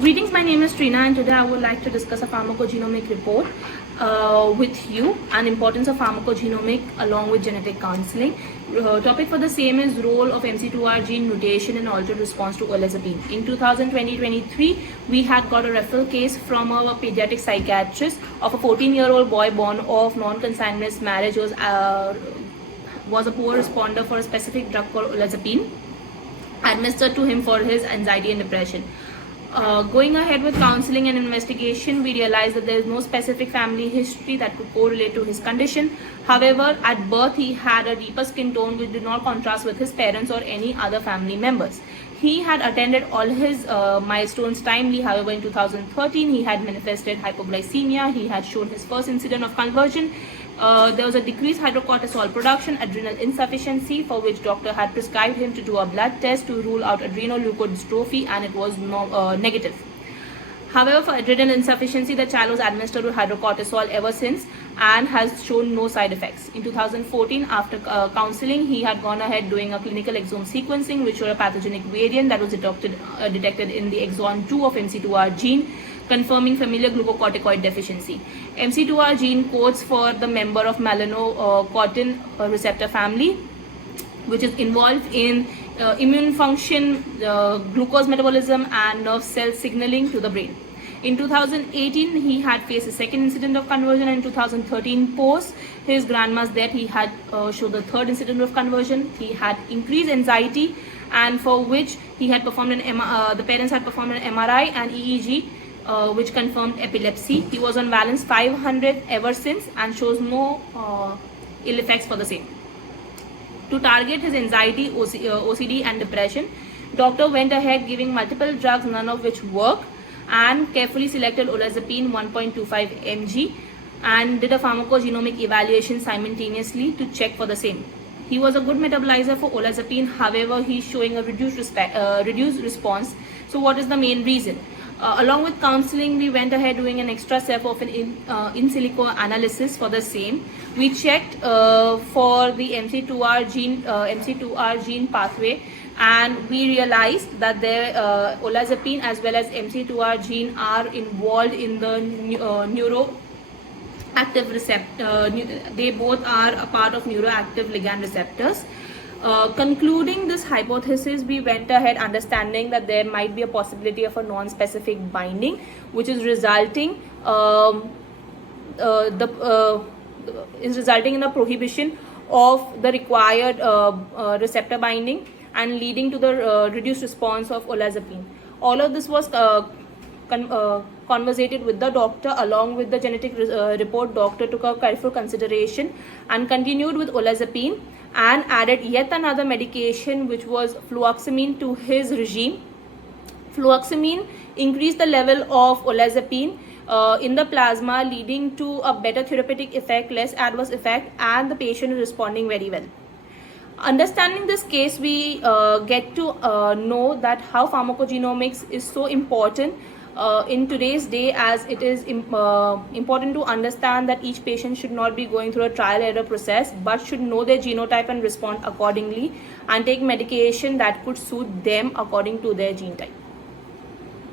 Greetings, my name is Trina and today I would like to discuss a pharmacogenomic report with you and importance of pharmacogenomic along with genetic counseling. Topic for the same is role of MC2R gene mutation in altered response to Olanzapine. In 2020-23, we had got a referral case from a pediatric psychiatrist of a 14-year-old boy born of non-consanguineous marriage was a poor responder for a specific drug called Olanzapine administered to him for his anxiety and depression. Going ahead with counseling and investigation, we realized that there is no specific family history that could correlate to his condition. However, at birth, he had a deeper skin tone which did not contrast with his parents or any other family members. He had attended all his milestones timely. However, in 2013, he had manifested hypoglycemia. He had shown his first incident of conversion. There was a decreased hydrocortisol production, adrenal insufficiency, for which doctor had prescribed him to do a blood test to rule out adrenoleukodystrophy, and it was negative. However, for adrenal insufficiency, the child was administered with hydrocortisol ever since and has shown no side effects. In 2014, after counseling, he had gone ahead doing a clinical exome sequencing, which showed a pathogenic variant that was detected in the exon 2 of MC2R gene, confirming familial glucocorticoid deficiency. MC2R gene codes for the member of melanocortin receptor family, which is involved in immune function, glucose metabolism, and nerve cell signaling to the brain. In 2018, he had faced a second incident of conversion, and in 2013, post his grandma's death, he had showed the third incident of conversion. He had increased anxiety, and for which he had performed the parents had performed an MRI and EEG, which confirmed epilepsy. He was on valence 500 ever since and shows no ill effects for the same. To target his anxiety, OCD and depression, doctor went ahead giving multiple drugs, none of which worked, and carefully selected Olanzapine 1.25 mg and did a pharmacogenomic evaluation simultaneously to check for the same. He was a good metabolizer for Olanzapine, however, he is showing a reduced response. So what is the main reason? Along with counseling, we went ahead doing an extra step of an in silico analysis for the same. We checked for the MC2R gene pathway, and we realized that the Olanzapine as well as MC2R gene are involved in the neuroactive receptor. They both are a part of neuroactive ligand receptors. Concluding this hypothesis, we went ahead understanding that there might be a possibility of a non-specific binding, which is resulting in a prohibition of the required receptor binding and leading to the reduced response of Olanzapine. All of this was conversated with the doctor. Along with the genetic report, doctor took a careful consideration and continued with Olanzapine and added yet another medication, which was fluoxamine, to his regime. Fluoxamine increased the level of Olanzapine in the plasma, leading to a better therapeutic effect, less adverse effect, and the patient is responding very well. Understanding this case, we get to know that how pharmacogenomics is so important in today's day, as it is important to understand that each patient should not be going through a trial error process, but should know their genotype and respond accordingly and take medication that could suit them according to their gene type.